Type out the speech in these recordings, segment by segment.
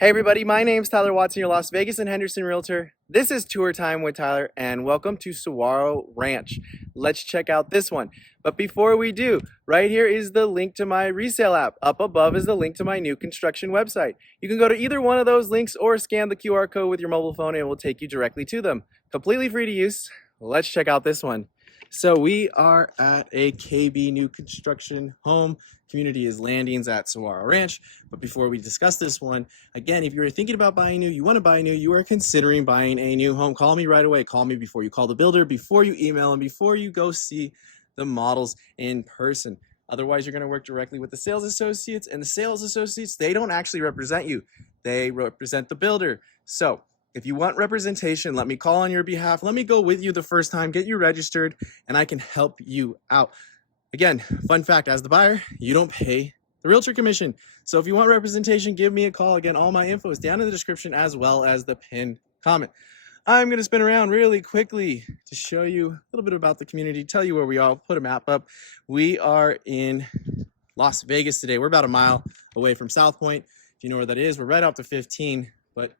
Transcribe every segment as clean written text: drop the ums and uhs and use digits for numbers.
Hey everybody, my name's Tyler Watson, your Las Vegas and Henderson Realtor. This is Tour Time with Tyler and welcome to Saguaro Ranch. Let's check out this one. But before we do, right here is the link to my resale app. Up above is the link to my new construction website. You can go to either one of those links or scan the QR code with your mobile phone and it will take you directly to them. Completely free to use. Let's check out this one. So we are at a KB new construction home. Community is Landing As Saguaro Ranch. But before we discuss this one, again, if you're thinking about buying new, you want to buy new, you are considering buying a new home, call me right away. Call me before you call the builder, before you email, and before you go see the models in person. Otherwise, you're going to work directly with the sales associates, and the sales associates, they don't actually represent you. They represent the builder. So if you want representation, let me call on your behalf. Let me go with you the first time, get you registered, and I can help you out. Again, fun fact, as the buyer, you don't pay the realtor commission. So if you want representation, give me a call. Again, all my info is down in the description as well as the pinned comment. I'm going to spin around really quickly to show you a little bit about the community, tell you where we are, put a map up. We are in Las Vegas today. We're about a mile away from South Point. If you know where that is, we're right off the 15, but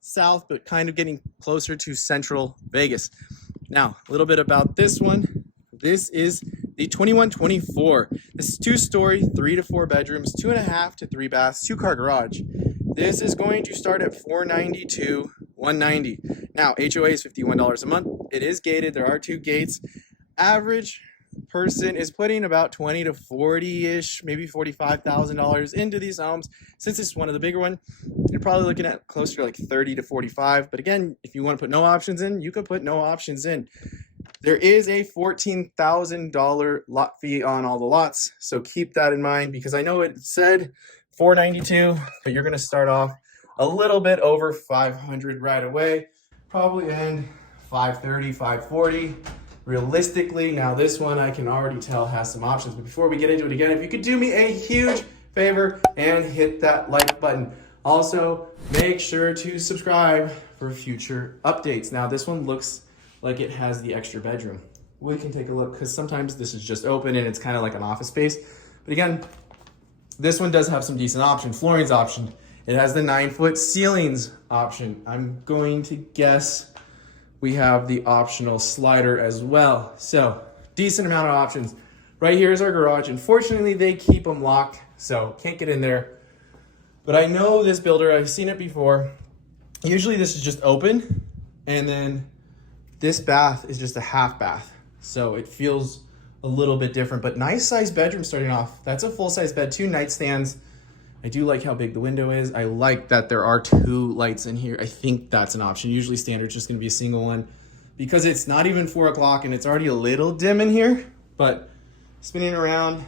south, but kind of getting closer to central Vegas. Now, a little bit about this one. This is the 2124. This is 2-story, 3 to 4 bedrooms, 2.5 to 3 baths, 2-car garage. This is going to start at $490 to $190. Now, HOA is $51 a month. It is gated. There are 2 gates. Average person is putting about 20 to 40-ish, maybe $45,000 into these homes. Since it's one of the bigger one, you're probably looking at closer to like 30 to 45. But again, if you want to put no options in, you can put no options in. There is a $14,000 lot fee on all the lots, so keep that in mind because I know it said $492, but you're going to start off a little bit over $500 right away, probably end $530, $540. Realistically, now this one I can already tell has some options, but before we get into it again, if you could do me a huge favor and hit that like button. Also, make sure to subscribe for future updates. Now this one looks like it has the extra bedroom. We can take a look because sometimes this is just open and it's kind of like an office space. But again, this one does have some decent options. Flooring's option. It has the 9-foot ceilings option. I'm going to guess we have the optional slider as well. So decent amount of options. Right here is our garage. Unfortunately, they keep them locked, so can't get in there. But I know this builder, I've seen it before. Usually this is just open and then this bath is just a half bath, so it feels a little bit different, but nice size bedroom starting off. That's a full size bed, 2 nightstands. I do like how big the window is. I like that there are 2 lights in here. I think that's an option. Usually standard's just gonna be a single one because it's not even 4 o'clock and it's already a little dim in here, but spinning around,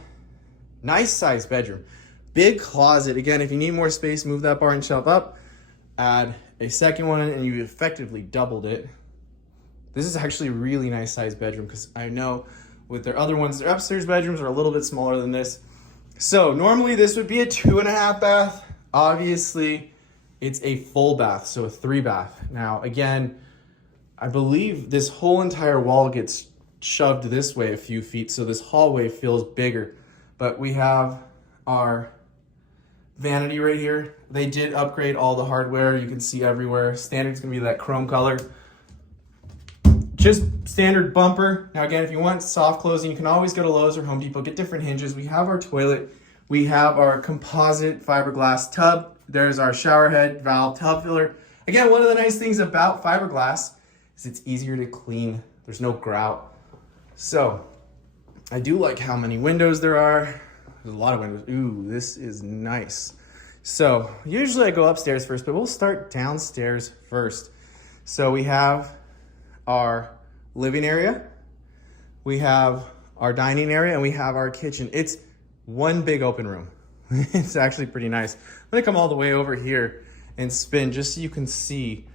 nice size bedroom. Big closet. Again, if you need more space, move that bar and shelf up, add a second one and you effectively doubled it. This is actually a really nice sized bedroom because I know with their other ones, their upstairs bedrooms are a little bit smaller than this. So normally this would be a 2.5 bath. Obviously it's a full bath, so a 3 bath. Now again, I believe this whole entire wall gets shoved this way a few feet, so this hallway feels bigger. But we have our vanity right here. They did upgrade all the hardware. You can see everywhere. Standard's gonna be that chrome color. Just standard bumper. Now again, if you want soft closing, you can always go to Lowe's or Home Depot, get different hinges. We have our toilet. We have our composite fiberglass tub. There's our shower head, valve, tub filler. Again, one of the nice things about fiberglass is it's easier to clean. There's no grout. So I do like how many windows there are. There's a lot of windows. Ooh, this is nice. So usually I go upstairs first, but we'll start downstairs first. So we have our living area, we have our dining area, and we have our kitchen. It's one big open room. It's actually pretty nice. I'm gonna come all the way over here and spin just so you can see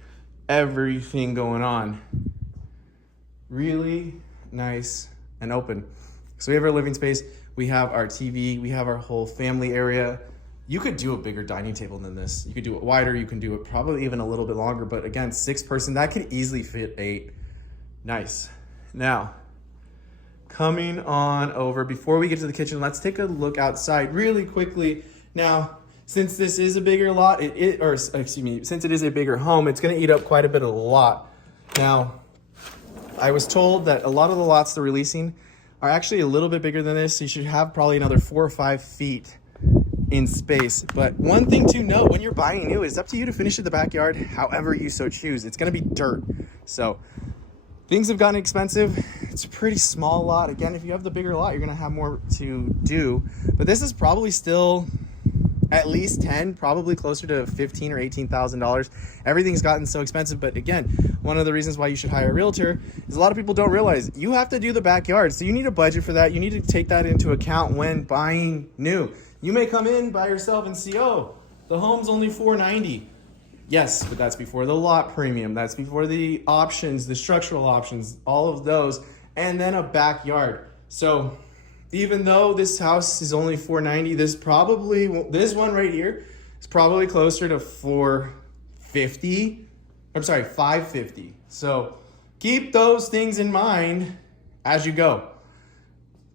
everything going on. Really nice and open. So we have our living space, we have our TV, we have our whole family area. You could do a bigger dining table than this. You could do it wider, you can do it probably even a little bit longer, but again, 6 person, that could easily fit 8. Nice. Now, coming on over, before we get to the kitchen, let's take a look outside really quickly. Now, since this is a bigger lot, since it is a bigger home, it's gonna eat up quite a bit of the lot. Now, I was told that a lot of the lots they're releasing are actually a little bit bigger than this, so you should have probably another 4 or 5 feet in space. But one thing to note when you're buying new, it's up to you to finish in the backyard however you so choose. It's gonna be dirt. So things have gotten expensive. It's a pretty small lot. Again, if you have the bigger lot, you're gonna have more to do. But this is probably still at least 10, probably closer to $15,000 or $18,000. Everything's gotten so expensive. But again, one of the reasons why you should hire a realtor is a lot of people don't realize you have to do the backyard. So you need a budget for that. You need to take that into account when buying new. You may come in by yourself and see, oh, the home's only $490. Yes, but that's before the lot premium. That's before the options, the structural options, all of those, and then a backyard. So even though this house is only $490, this one right here is probably closer to $550. So keep those things in mind as you go.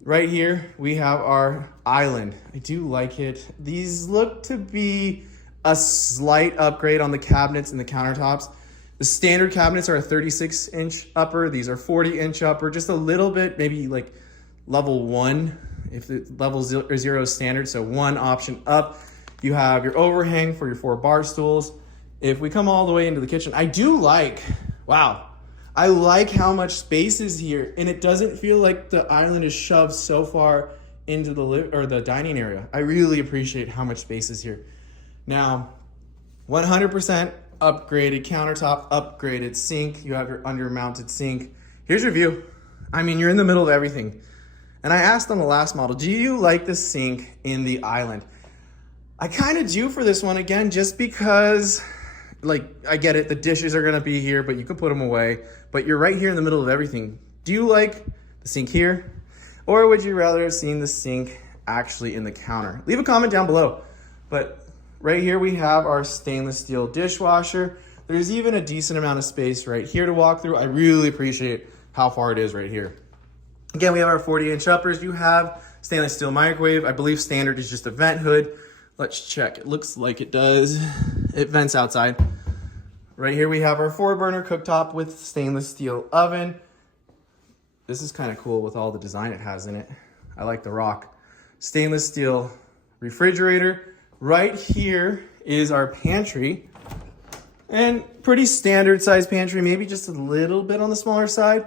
Right here, we have our island. I do like it. These look to be a slight upgrade on the cabinets and the countertops. The standard cabinets are a 36-inch upper. These are 40-inch upper, just a little bit, maybe like level 1, if the level 0 is standard, so 1 option up. You have your overhang for your 4 bar stools. If we come all the way into the kitchen, I like how much space is here, and it doesn't feel like the island is shoved so far into the dining area. I really appreciate how much space is here. Now, 100% upgraded countertop, upgraded sink. You have your under-mounted sink. Here's your view. I mean, you're in the middle of everything. And I asked on the last model, do you like the sink in the island? I kind of do for this one, again, just because, like, I get it, the dishes are gonna be here, but you can put them away. But you're right here in the middle of everything. Do you like the sink here? Or would you rather have seen the sink actually in the counter? Leave a comment down below. But right here we have our stainless steel dishwasher. There's even a decent amount of space right here to walk through. I really appreciate how far it is right here. Again, we have our 40-inch uppers. You have stainless steel microwave. I believe standard is just a vent hood. Let's check. It looks like it does. It vents outside. Right here we have our 4-burner cooktop with stainless steel oven. This is kind of cool with all the design it has in it. I like the rock. Stainless steel refrigerator. Right here is our pantry. And pretty standard size pantry, maybe just a little bit on the smaller side.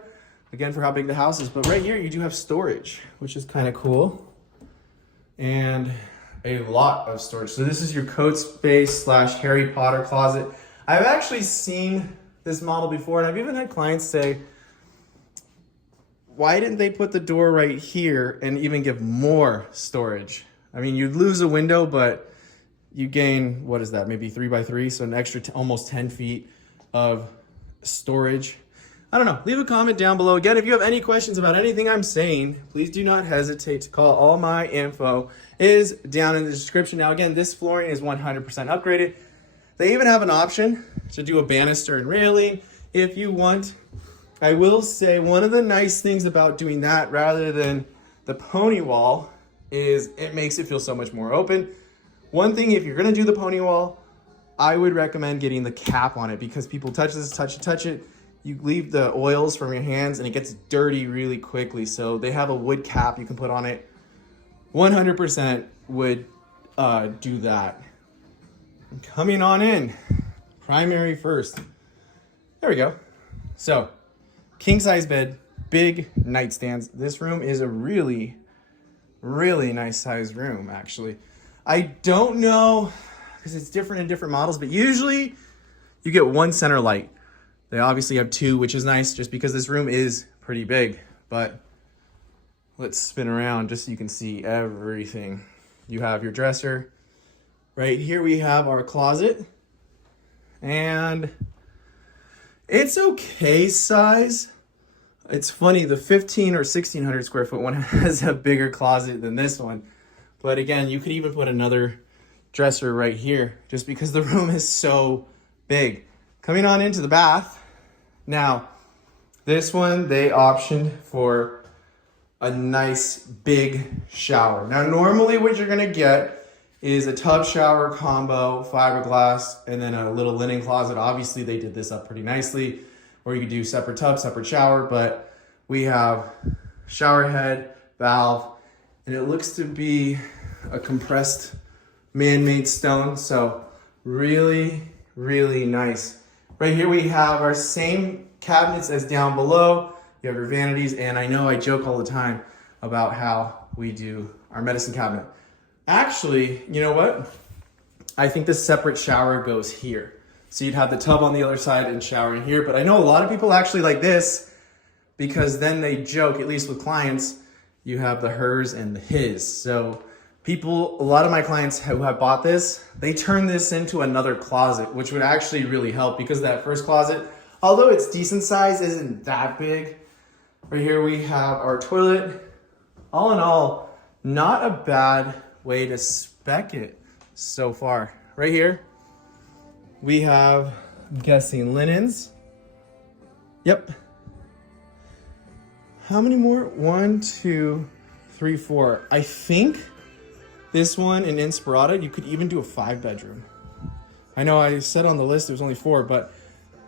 Again, for how big the house is. But right here you do have storage, which is kind of cool. And a lot of storage. So this is your coat space / Harry Potter closet. I've actually seen this model before, and I've even had clients say, why didn't they put the door right here and even give more storage? I mean, you'd lose a window, but you gain, what is that, maybe 3 by 3, so an extra almost 10 feet of storage. I don't know, leave a comment down below. Again, if you have any questions about anything I'm saying, please do not hesitate to call. All my info is down in the description. Now, again, this flooring is 100% upgraded. They even have an option to do a banister and railing if you want. I will say one of the nice things about doing that rather than the pony wall is it makes it feel so much more open. One thing, if you're gonna do the pony wall, I would recommend getting the cap on it because people touch this, touch it. You leave the oils from your hands and it gets dirty really quickly. So they have a wood cap you can put on it. 100% would do that. Coming on in, primary first. There we go. So, king size bed, big nightstands. This room is a really, really nice size room, actually. I don't know, because it's different in different models, but usually you get 1 center light. They obviously have 2, which is nice just because this room is pretty big. But let's spin around just so you can see everything. You have your dresser. Right here we have our closet. And it's okay size. It's funny, the 15 or 1600 square foot one has a bigger closet than this one. But again, you could even put another dresser right here just because the room is so big. Coming on into the bath. Now, this one, they optioned for a nice big shower. Now, normally what you're gonna get is a tub shower combo, fiberglass, and then a little linen closet. Obviously, they did this up pretty nicely, or you could do separate tub, separate shower, but we have shower head, valve, and it looks to be a compressed man-made stone, so really, really nice. Right here we have our same cabinets as down below. You have your vanities, and I know I joke all the time about how we do our medicine cabinet. Actually, you know what? I think the separate shower goes here. So you'd have the tub on the other side and shower in here, but I know a lot of people actually like this because then they joke, at least with clients, you have the hers and the his. So people, a lot of my clients who have bought this, they turn this into another closet, which would actually really help because that first closet, although it's decent size, isn't that big. Right here we have our toilet. All in all, not a bad way to spec it so far. Right here, we have, I'm guessing, linens. Yep. How many more? 1, 2, 3, 4. I think this one in Inspirata, you could even do a 5-bedroom. I know I said on the list it was only 4, but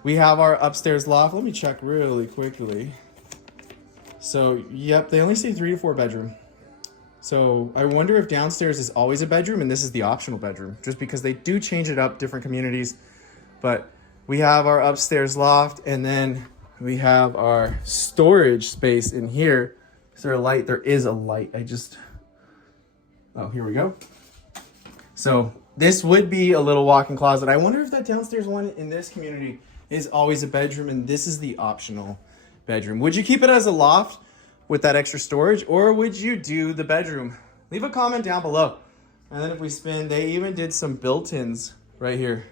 we have our upstairs loft. Let me check really quickly. So, yep, they only say 3 to 4 bedroom. So I wonder if downstairs is always a bedroom and this is the optional bedroom, just because they do change it up, different communities. But we have our upstairs loft, and then we have our storage space in here. Is there a light? There is a light. Oh, here we go. So this would be a little walk-in closet. I wonder if that downstairs one in this community is always a bedroom and this is the optional bedroom. Would you keep it as a loft with that extra storage, or would you do the bedroom? Leave a comment down below. And then if we spin, they even did some built-ins right here.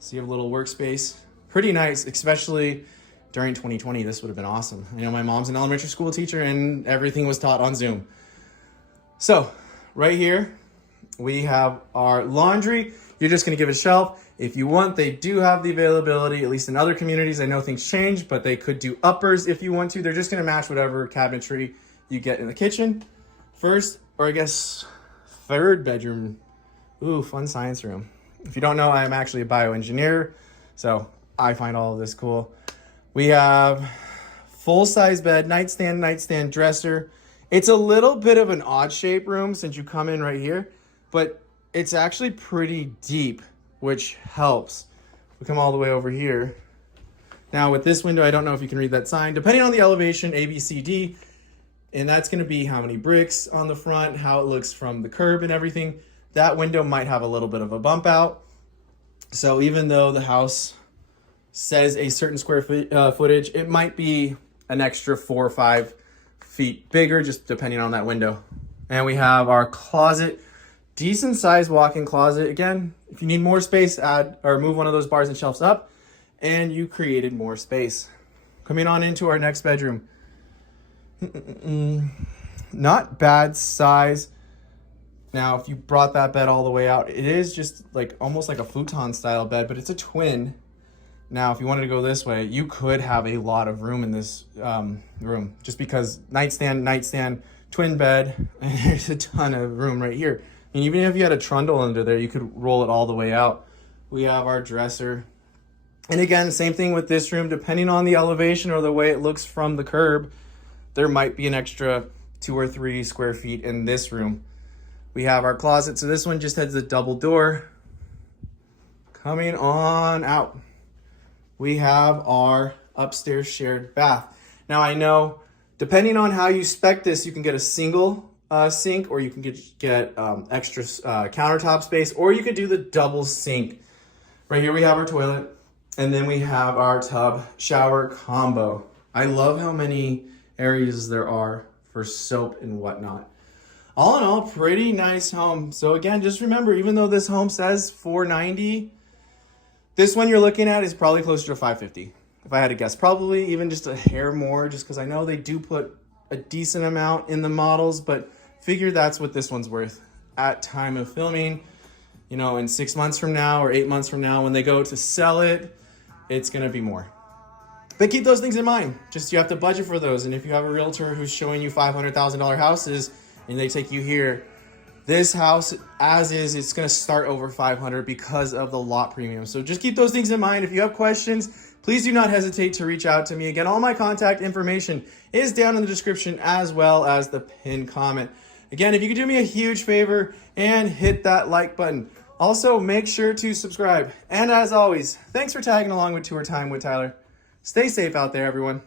So you have a little workspace. Pretty nice, especially during 2020. This would have been awesome. I know my mom's an elementary school teacher and everything was taught on Zoom. So right here, we have our laundry. You're just gonna give it a shelf. If you want, they do have the availability, at least in other communities. I know things change, but they could do uppers if you want to. They're just gonna match whatever cabinetry you get in the kitchen. First, or I guess 3rd bedroom. Ooh, fun science room. If you don't know, I'm actually a bioengineer, so I find all of this cool. We have full-size bed, nightstand, dresser. It's a little bit of an odd shape room since you come in right here, but it's actually pretty deep, which helps. We come all the way over here. Now with this window, I don't know if you can read that sign. Depending on the elevation, A, B, C, D, and that's gonna be how many bricks on the front, how it looks from the curb and everything. That window might have a little bit of a bump out. So even though the house says a certain square footage, it might be an extra 4 or 5 feet bigger, just depending on that window. And we have our closet. Decent sized walk-in closet. Again, if you need more space, add or move one of those bars and shelves up, and you created more space. Coming on into our next bedroom. Not bad size. Now, if you brought that bed all the way out, it is just like almost like a futon style bed, but it's a twin. Now, if you wanted to go this way, you could have a lot of room in this room, just because nightstand, twin bed, and there's a ton of room right here. And even if you had a trundle under there, you could roll it all the way out. We have our dresser. And again, same thing with this room, depending on the elevation or the way it looks from the curb, there might be an extra 2 or 3 square feet in this room. We have our closet. So this one just has a double door. Coming on out, we have our upstairs shared bath. Now I know, depending on how you spec this, you can get a single sink, or you can get extra countertop space, or you could do the double sink. Right here we have our toilet, and then we have our tub shower combo. I love how many areas there are for soap and whatnot. All in all, pretty nice home. So again, just remember, even though this home says $490, this one you're looking at is probably closer to $550. If I had to guess, probably even just a hair more, just because I know they do put a decent amount in the models, but figure that's what this one's worth at time of filming. You know, in 6 months from now or 8 months from now, when they go to sell it, it's gonna be more. But keep those things in mind. Just you have to budget for those. And if you have a realtor who's showing you $500,000 houses and they take you here, This house, as is, it's going to start over 500 because of the lot premium. So just keep those things in mind. If you have questions, please do not hesitate to reach out to me. Again, all my contact information is down in the description as well as the pinned comment. Again, if you could do me a huge favor and hit that like button. Also, make sure to subscribe. And as always, thanks for tagging along with Tour Time with Tyler. Stay safe out there, everyone.